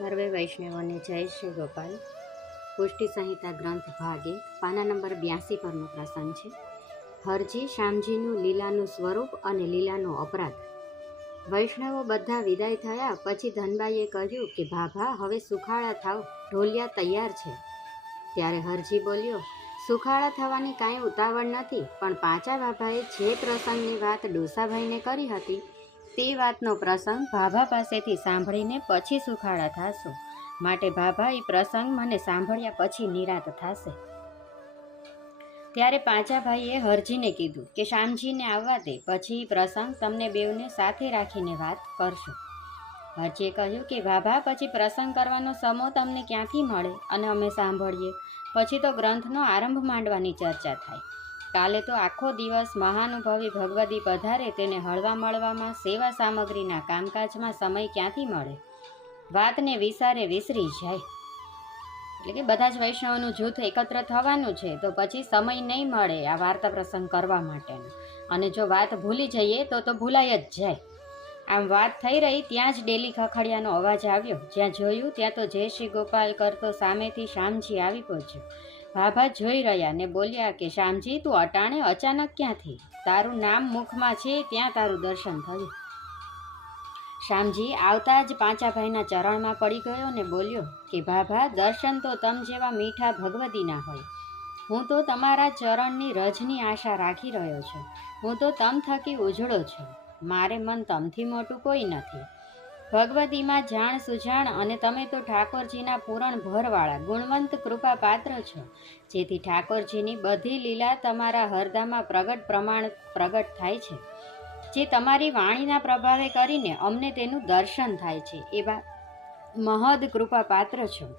સર્વે વૈષ્ણવોને જય શ્રી ગોપાલ. પુષ્ટિ સંહિતા ગ્રંથ ભાગે પાના નંબર 82 પરનો પ્રસંગ છે. હરજી શામજીનું લીલાનું સ્વરૂપ અને લીલાનો અપરાધ. વૈષ્ણવો બધા વિદાય થયા પછી ધનબાઈએ કહ્યું કે ભાભા હવે સુખાળા થાવ, ઢોલિયા તૈયાર છે. ત્યારે હરજી બોલ્યો, સુખાળા થવાની કાંઈ ઉતાવળ નથી, પણ પાંચા ભાભાએ જે પ્રસંગની વાત ડોસાભાઈને કરી હતી તે વાતનો પ્રસંગ ભાભા પાસેથી સાંભળીને પછી સુખાળા થશો, માટે ભાભા એ પ્રસંગ મને સાંભળ્યા પછી નિરાત થશે. ત્યારે પાંચા ભાઈએ હરજીને કીધું કે શામજીને આવવા દે, પછી પ્રસંગ તમને બેઉને સાથે રાખીને વાત કરશું. હરજીએ કહ્યું કે ભાભા પછી પ્રસંગ કરવાનો સમો તમને ક્યાંથી મળે અને અમે સાંભળીએ, પછી તો ગ્રંથનો આરંભ માંડવાની ચર્ચા થાય. કાલે તો આખો દિવસ મહાનુભાવી ભગવદી પધારે તેને હળવા મળવામાં, સેવા સામગ્રીના કામકાજમાં સમય ક્યાંથી મળે? વાતને વિસારે વિસરી જાય. એટલે કે બધા જ વૈષ્ણવનું જૂથ એકત્ર થવાનું છે, તો પછી સમય નહીં મળે આ વાર્તા પ્રસંગ કરવા માટેનો. અને જો વાત ભૂલી જઈએ તો ભૂલાઈ જ જાય. આમ વાત થઈ રહી ત્યાં જ ડેલી ખખડિયાનો અવાજ આવ્યો. જ્યાં જોયું ત્યાં તો જય શ્રી ગોપાલ કરતો સામેથી શામજી આવી પહોંચ્યો. ભાભા જોઈ રહ્યા ને બોલ્યા કે શામજી, તું અટાણે અચાનક ક્યાંથી? તારું નામ મુખમાં છે ત્યાં તારું દર્શન થયું. શામજી આવતા જ પાંચાભાઈના ચરણમાં પડી ગયો ને બોલ્યો કે ભાભા, દર્શન તો તમ જેવા મીઠા ભગવદીના હોય. હું તો તમારા ચરણની રજની આશા રાખી રહ્યો છું. હું તો તમ થકી ઉજળો છું. મારે મન તમથી મોટું કોઈ નથી. ભગવદીમાં જાણ સુજાણ અને તમે તો ઠાકોરજીના પૂરણ ભરવાળા ગુણવંત કૃપા પાત્ર છો, જેથી ઠાકોરજીની બધી લીલા તમારા હરદામાં પ્રગટ થાય છે. જે તમારી વાણીના પ્રભાવે કરીને અમને તેનું દર્શન થાય છે, એવા મહદ કૃપા પાત્ર છો.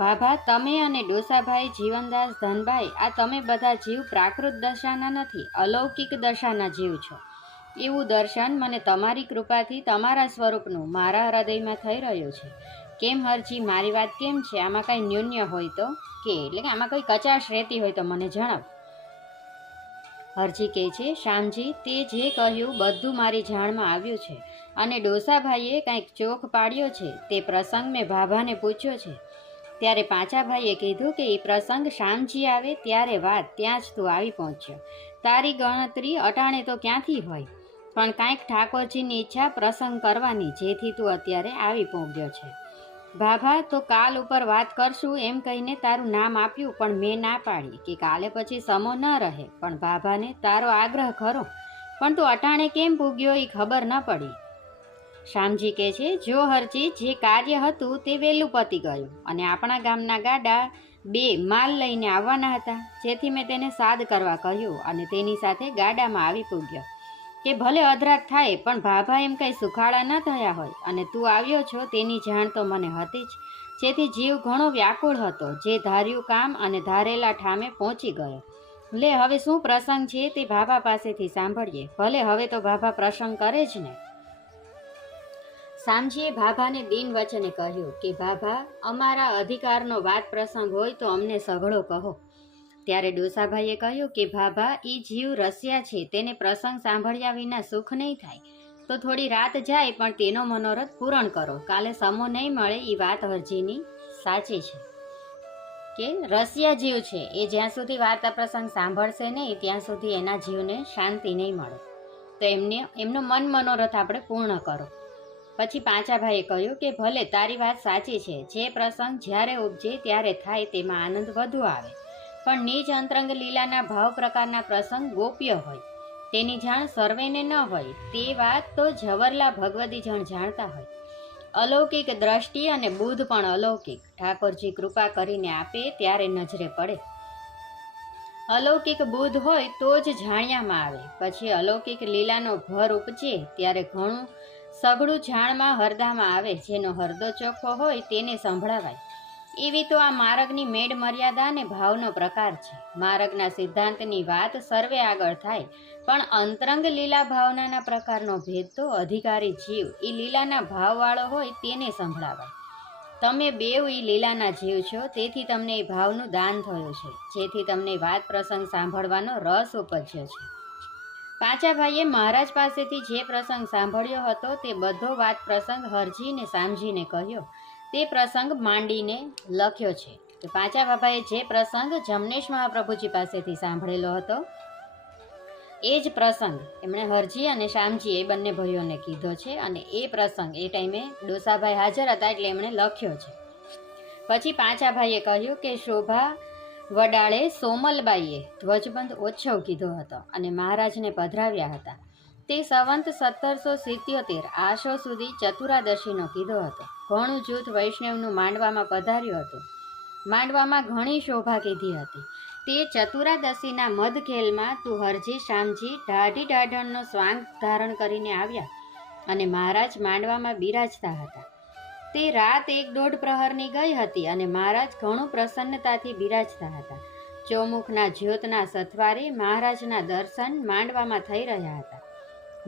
ભાભા, તમે અને ડોસાભાઈ, જીવનદાસ, ધનભાઈ, આ તમે બધા જીવ પ્રાકૃત દશાના નથી, અલૌકિક દશાના જીવ છો. એવું દર્શન મને તમારી કૃપાથી તમારા સ્વરૂપનું મારા હૃદયમાં થઈ રહ્યું છે. કેમ હરજી, મારી વાત કેમ છે? આમાં કાંઈ ન્યૂન્ય હોય તો કે, એટલે કે આમાં કોઈ કચાશ રહેતી હોય તો મને જણાવ. હરજી કહે છે, શામજી, તે જે કહ્યું બધું મારી જાણમાં આવ્યું છે, અને ડોસાભાઈએ કાંઈક ચોખ પાડ્યો છે તે પ્રસંગ મેં ભાભાને પૂછ્યો છે. ત્યારે પાંચાભાઈએ કીધું કે એ પ્રસંગ શામજી આવે ત્યારે વાત, ત્યાં જ તું આવી પહોંચ્યો. તારી ગણતરી અટાણે તો ક્યાંથી હોય, પણ કાંઈક ઠાકોરજીની ઈચ્છા પ્રસંગ કરવાની, જેથી તું અત્યારે આવી પહોંચ્યો છે. ભાભા, તો કાલ ઉપર વાત કરશું એમ કહીને તારું નામ આપ્યું, પણ મેં ના પાડી કે કાલે પછી સમો ન રહે. પણ ભાભાને તારો આગ્રહ ખરો, પણ તું અટાણે કેમ પૂગ્યો એ ખબર ન પડી. શામજી કહે છે, જો હરજી, જે કાર્ય હતું તે વહેલું પતી ગયું, અને આપણા ગામના ગાડા 2 માલ લઈને આવવાના હતા, જેથી મેં તેને સાદ કરવા કહ્યું અને તેની સાથે ગાડામાં આવી પૂગ્યો કે ભલે અધરાત થાય, પણ ભાભા એમ કંઈ સુખાળા ન થયા હોય અને તું આવ્યો છો તેની જાણ તો મને હતી જ, જેથી જીવ ઘણો વ્યાકુળ હતો. જે ધાર્યું કામ અને ધારેલા ઠામે પહોંચી ગયો. લે, હવે શું પ્રસંગ છે તે ભાભા પાસેથી સાંભળીએ. ભલે હવે તો ભાભા પ્રસંગ કરે જ ને. શામજીએ ભાભાને દીન વચને કહ્યું કે ભાભા, અમારા અધિકારનો વાત પ્રસંગ હોય તો અમને સઘળો કહો. ત્યારે ડોસાભાઈએ કહ્યું કે ભાભા, એ જીવ રસ્યા છે, તેને પ્રસંગ સાંભળ્યા વિના સુખ નહીં થાય. તો થોડી રાત જાય, પણ તેનો મનોરથ પૂરણ કરો. કાલે સમો નહીં મળે એ વાત હરજીની સાચી છે કે રસિયા જીવ છે, એ જ્યાં સુધી વાર્તા પ્રસંગ સાંભળશે નહીં ત્યાં સુધી એના જીવને શાંતિ નહીં મળે. તો એમનો મન મનોરથ આપણે પૂર્ણ કરો. પછી પાંચાભાઈએ કહ્યું કે ભલે, તારી વાત સાચી છે. જે પ્રસંગ જ્યારે ઉપજે ત્યારે થાય તેમાં આનંદ વધુ આવે, પણ નીચ અંતરંગ લીલાના ભાવ પ્રકારના પ્રસંગ ગોપ્ય હોય, તેની જાણ સર્વેને ન હોય. તે વાત તો જવરલા ભગવદી જણ જાણતા હોય. અલૌકિક દ્રષ્ટિ અને બુદ્ધ પણ અલૌકિક ઠાકોરજી કૃપા કરીને આપે ત્યારે નજરે પડે. અલૌકિક બુદ્ધ હોય તો જ જાણ્યામાં આવે. પછી અલૌકિક લીલાનો ભર ઉપજે ત્યારે ઘણું સઘળું જાણમાં હરદામાં આવે. જેનો હરદો ચોખ્ખો હોય તેને સંભળાવાય. એવી તો આ માર્ગની મેળ મર્યાદા અને ભાવનો પ્રકાર છે. માર્ગના સિદ્ધાંતની વાત સર્વે આગળ થાય, પણ અંતરંગ લીલા ભાવનાના પ્રકારનો ભેદ તો અધિકારી જીવ એ લીલાના ભાવવાળો હોય તેને સંભળાવાય. તમે બેઉ એ લીલાના જીવ છો, તેથી તમને એ ભાવનું દાન થયું છે, જેથી તમને વાત પ્રસંગ સાંભળવાનો રસ ઉપજ્યો છે. પાંચાભાઈએ મહારાજ પાસેથી જે પ્રસંગ સાંભળ્યો હતો તે બધો વાત પ્રસંગ હરજીને શામજીને કહ્યો. તે પ્રસંગ માંડીને લખ્યો છે. તો પાંચા બાબાએ જે પ્રસંગ જમનેશ મહાપ્રભુજી પાસેથી સાંભળેલો હતો એ જ પ્રસંગ એમણે હરજી અને શ્યામજી એ બંને ભાઈઓને કીધો છે, અને એ પ્રસંગ એ ટાઈમે ડોસાભાઈ હાજર હતા એટલે એમણે લખ્યો છે. પછી પાંચા ભાઈએ કહ્યું કે શોભા વડાળે સોમલબાઈએ ધ્વજબંધ ઓછો કીધો હતો અને મહારાજને પધરાવ્યા હતા. તે સંવંત 1777 આસો સુધી ચતુરાદશીનો કીધો હતો. ઘણું જૂથ વૈષ્ણવનું માંડવામાં પધાર્યું હતું. માંડવામાં ઘણી શોભા કીધી હતી. તે ચતુરાદશીના મધખેલમાં તું હરજી શ્યામજી ઢાઢી ઢાઢણનો સ્વાંગ ધારણ કરીને આવ્યા અને મહારાજ માંડવામાં બિરાજતા હતા. તે રાત 1-1.5 પ્રહરની ગઈ હતી અને મહારાજ ઘણું પ્રસન્નતાથી બિરાજતા હતા. ચોમુખના જ્યોતના સથવારે મહારાજના દર્શન માંડવામાં થઈ રહ્યા હતા.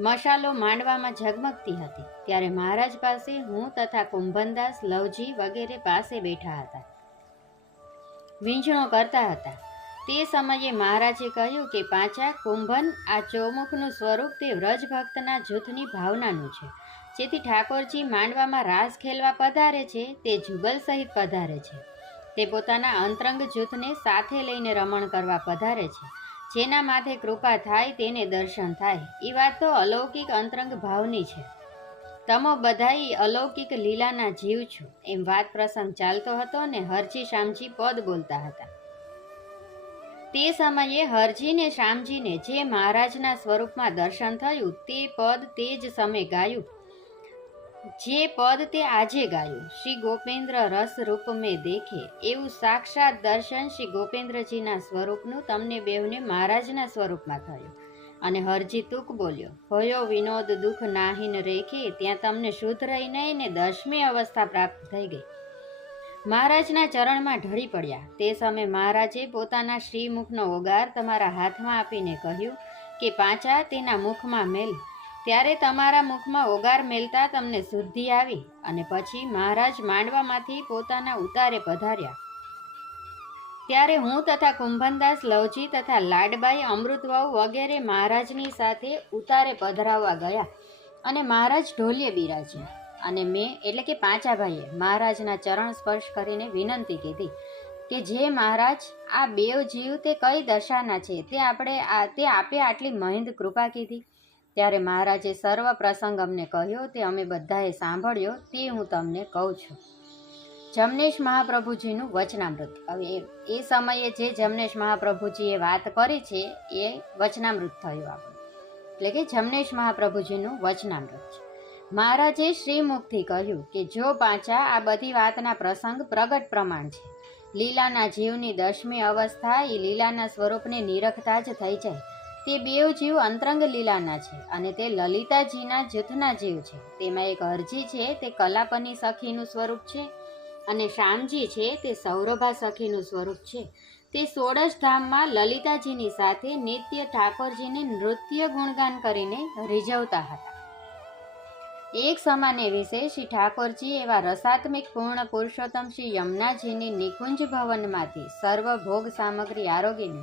મશાલો માંડવામાં ઝગમગતી હતી. ત્યારે મહારાજ પાસે હું તથા કુંભનદાસ, લવજી વગેરે પાસે બેઠા હતા, વીંઝણો કરતા હતા. તે સમયે મહારાજે કહ્યું કે પાંચા કુંભન, આ ચોમુખનું સ્વરૂપ તે વ્રજ ભક્તના જૂથની ભાવનાનું છે. જેથી ઠાકોરજી માંડવામાં રાસ ખેલવા પધારે છે તે જુગલ સહિત પધારે છે. તે પોતાના અંતરંગ જૂથને સાથે લઈને રમણ કરવા પધારે છે. જેના માથે કૃપા થાય તેને દર્શન થાય. એ વાત તો અલૌકિક અંતરંગ ભાવની છે. તમો બધાઈ અલૌકિક લીલાના જીવ છો. એમ વાત પ્રસંગ ચાલતો હતો અને હરજી શ્યામજી પદ બોલતા હતા. તે સમયે હરજીને શ્યામજીને જે મહારાજના સ્વરૂપમાં દર્શન થયું તે પદ તે જ સમયે ગાયું. જે પદ તે આજે ગાયું. શ્રી ગોપેન્દ્ર રસ રૂપ મેં દેખે, એવું સાક્ષાત દર્શન શ્રી ગોપેન્દ્રજીના સ્વરૂપનું તમને બેવને મહારાજના સ્વરૂપમાં થયું. અને હરજી તુક બોલ્યો, ભયો વિનોદ દુઃખ નાહીન રેખે, ત્યાં તમને શુદ્ધ રહી નહીં ને 10મી અવસ્થા પ્રાપ્ત થઈ ગઈ. મહારાજના ચરણમાં ઢળી પડ્યા. તે સમયે મહારાજે પોતાના શ્રીમુખનો ઓગાર તમારા હાથમાં આપીને કહ્યું કે પાંચા તેના મુખમાં મેલ. ત્યારે તમારા મુખમાં ઓગાર મેલતા તમને શુદ્ધિ આવી અને પછી મહારાજ માંડવામાંથી પોતાના ઉતારે પધાર્યા. ત્યારે હું તથા કુંભનદાસ, લવજી તથા લાડબાઈ, અમૃતવાઉ વગેરે મહારાજની સાથે ઉતારે પધરાવવા ગયા અને મહારાજ ઢોલીએ બિરાજ્યા. અને મેં એટલે કે પાંચા ભાઈએ મહારાજના ચરણ સ્પર્શ કરીને વિનંતી કીધી કે જે મહારાજ આ બેવ જીવ તે કઈ દશાના છે તે આપે આટલી મહિન્દ કૃપા કીધી. ત્યારે મહારાજે સર્વ પ્રસંગ અમને કહ્યો તે અમે બધાએ સાંભળ્યો તે હું તમને કહું છું. જમનેશ મહાપ્રભુજીનું વચનામૃત. હવે એ સમયે જે જમનેશ મહાપ્રભુજીએ વાત કરી છે એ વચનામૃત થયું આપણું, એટલે કે જમનેશ મહાપ્રભુજીનું વચનામૃત છે. મહારાજે શ્રીમુખથી કહ્યું કે જો પાંચા આ બધી વાતના પ્રસંગ પ્રગટ પ્રમાણ છે. લીલાના જીવની 10મી અવસ્થા એ લીલાના સ્વરૂપને નિરખતા જ થઈ જાય. તે બેવ જીવ અંતરંગ લીલાના છે અને તે લલિતાજીના જૂથના જીવ છે. તેમાં એક હરજી છે તે કલાપની સખીનું સ્વરૂપ છે અને શ્યામજી છે તે સૌરભા સખીનું સ્વરૂપ છે. તે 16 ધામમાં લલિતાજીની સાથે નિત્ય ઠાકોરજીને નૃત્ય ગુણગાન કરીને રીઝવતા હતા. એક સમાને વિશે શ્રી ઠાકોરજી એવા રસાત્મિક પૂર્ણ પુરુષોત્તમ શ્રી યમુનાજીની નિકુંજ ભવનમાંથી સર્વ ભોગ સામગ્રી આરોગીને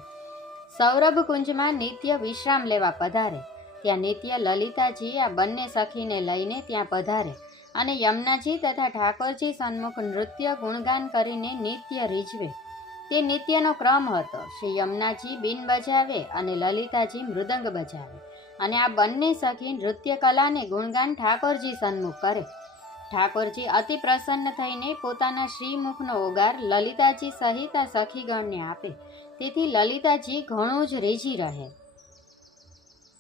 સૌરભ કુંજમાં નિત્ય વિશ્રામ લેવા પધારે. ત્યાં નિત્ય લલિતાજી આ બંને સખીને લઈને ત્યાં પધારે અને યમુનાજી તથા ઠાકોરજી સન્મુખ નૃત્ય ગુણગાન કરીને નિત્ય રીઝવે. તે નિત્યનો ક્રમ હતો. શ્રી યમુનાજી બીન બજાવે અને લલિતાજી મૃદંગ બજાવે અને આ બંને સખી નૃત્ય કલાને ગુણગાન ઠાકોરજી સન્મુખ કરે. ઠાકોરજી અતિ પ્રસન્ન થઈને પોતાના શ્રીમુખનો ઓગાર લલિતાજી સહિત આ સખીગણને આપે. તેથી લલિતાજી ઘણું જ રીઝી રહે.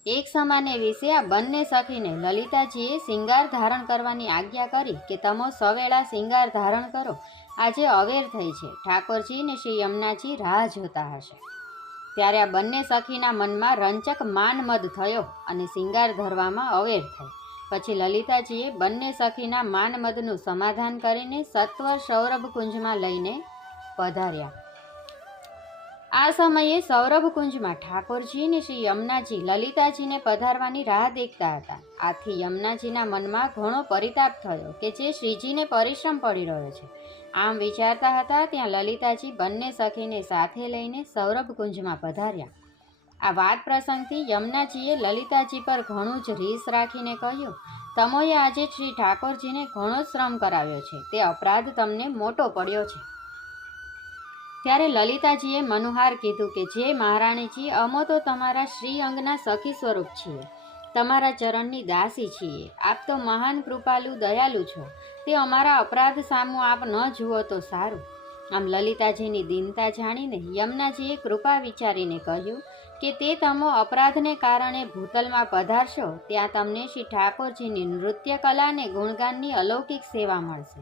એક સમાને વિશે આ બંને સખીને લલિતાજીએ શિંગાર ધારણ કરવાની આજ્ઞા કરી કે તમો સવેળા શિંગાર ધારણ કરો. આજે અવેર થઈ છે. ઠાકોરજી ને શ્રી યમુનાજી રાહ જોતા હશે. ત્યારે આ બંને સખીના મનમાં રંચક માનમદ થયો અને શિંગાર ધરવામાં અવેર થઈ. પછી લલિતાજીએ બંને સખીના માનમદનું સમાધાન કરીને સત્વર સૌરભ કુંજમાં લઈને પધાર્યા. આ સમયે સૌરભ કુંજમાં ઠાકોરજી ને શ્રી યમુનાજી લલિતાજીને પધારવાની રાહ દેખતા હતા. આથી યમુનાજીના મનમાં ઘણો પરિતાપ થયો કે જે શ્રીજીને પરિશ્રમ પડી રહ્યો છે. આમ વિચારતા હતા ત્યાં લલિતાજી બંને સખીને સાથે લઈને સૌરભ કુંજમાં પધાર્યા. આ વાત પ્રસંગથી યમુનાજીએ લલિતાજી પર ઘણું જ રીસ રાખીને કહ્યું, તમોએ આજે શ્રી ઠાકોરજીને ઘણો શ્રમ કરાવ્યો છે, તે અપરાધ તમને મોટો પડ્યો છે. ત્યારે લલિતાજીએ મનુહાર કીધું કે જે મહારાણીજી, અમો તો તમારા શ્રી અંગના સખી સ્વરૂપ છીએ, તમારા ચરણની દાસી છીએ. આપ તો મહાન કૃપાલુ દયાલુ છો, તે અમારા અપરાધ સામું આપ ન જુઓ તો સારું. આમ લલિતાજીની દીનતા જાણીને યમુનાજીએ કૃપા વિચારીને કહ્યું કે તે તમો અપરાધને કારણે ભૂતલમાં પધારશો, ત્યાં તમને શ્રી ઠાકોરજીની નૃત્ય કલા અને ગુણગાનની અલૌકિક સેવા મળશે,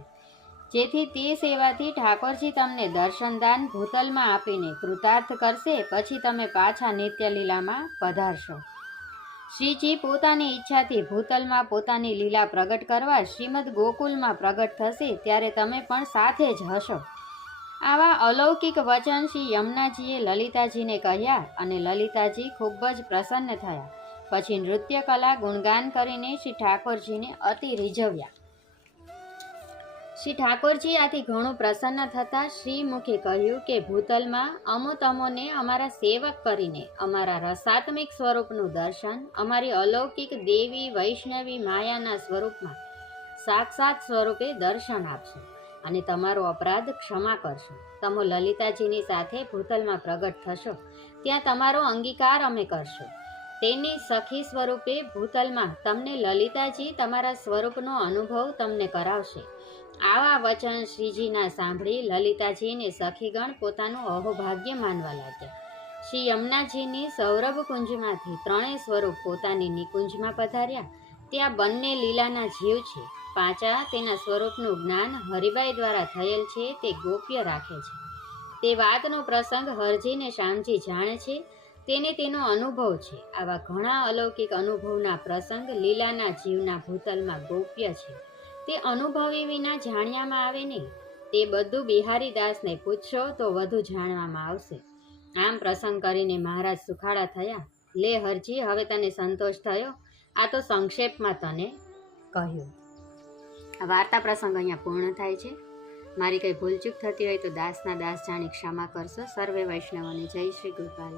જેથી તે સેવાથી ઠાકોરજી તમને દર્શનદાન ભૂતલમાં આપીને કૃતાર્થ કરશે. પછી તમે પાછા નિત્યલીલામાં પધારશો. શ્રીજી પોતાની ઈચ્છાથી ભૂતલમાં પોતાની લીલા પ્રગટ કરવા શ્રીમદ ગોકુલમાં પ્રગટ થશે, ત્યારે તમે પણ સાથે જ હશો. આવા અલૌકિક વચન શ્રી યમુનાજીએ લલિતાજીને કહ્યા અને લલિતાજી ખૂબ જ પ્રસન્ન થયા. પછી નૃત્ય કલા ગુણગાન કરીને શ્રી ઠાકોરજીને અતિ રીઝવ્યા. શ્રી ઠાકોરજી આથી ઘણું પ્રસન્ન થતાં શ્રી મુખે કહ્યું કે ભૂતલમાં અમો તમોને અમારા સેવક કરીને અમારા રસાત્મિક સ્વરૂપનું દર્શન, અમારી અલૌકિક દેવી વૈષ્ણવી માયાના સ્વરૂપમાં સાક્ષાત સ્વરૂપે દર્શન આપશો અને તમારો અપરાધ ક્ષમા કરશો. તમો લલિતાજીની સાથે ભૂતલમાં પ્રગટ થશો, ત્યાં તમારો અંગીકાર અમે કરશો. તેની સખી સ્વરૂપે ભૂતલમાં તમને લલિતાજી તમારા સ્વરૂપનો અનુભવ તમને કરાવશે. આવા વચન શ્રીજીના સાંભળી લલિતાજીને સખીગણ પોતાનું અહોભાગ્ય માનવા લાગ્યા. શ્રી યમુનાજીની સૌરભ કુંજમાંથી ત્રણેય સ્વરૂપ પોતાની નિકુંજમાં પધાર્યા. ત્યાં બંને લીલાના જીવ છે. પાંચા તેના સ્વરૂપનું જ્ઞાન હરિબાઈ દ્વારા થયેલ છે, તે ગોપ્ય રાખે છે. તે વાતનો પ્રસંગ હરજીને શ્યામજી જાણે છે, તેને તેનો અનુભવ છે. આવા ઘણા અલૌકિક અનુભવના પ્રસંગ લીલાના જીવના ભૂતલમાં ગોપ્ય છે, તે અનુભવી વિના જાણ્યામાં આવે નહીં. તે બધું બિહારીદાસને પૂછશો તો વધુ જાણવામાં આવશે. આમ પ્રસંગ કરીને મહારાજ સુખાડા થયા. લે હરજી, હવે તને સંતોષ થયો? આ તો સંક્ષેપમાં તને કહ્યું. આ વાર્તા પ્રસંગ અહીંયા પૂર્ણ થાય છે. મારી કંઈ ભૂલચૂક થતી હોય તો દાસના દાસ જાણી ક્ષમા કરશો. સર્વે વૈષ્ણવોને જય શ્રી ગોપાલ.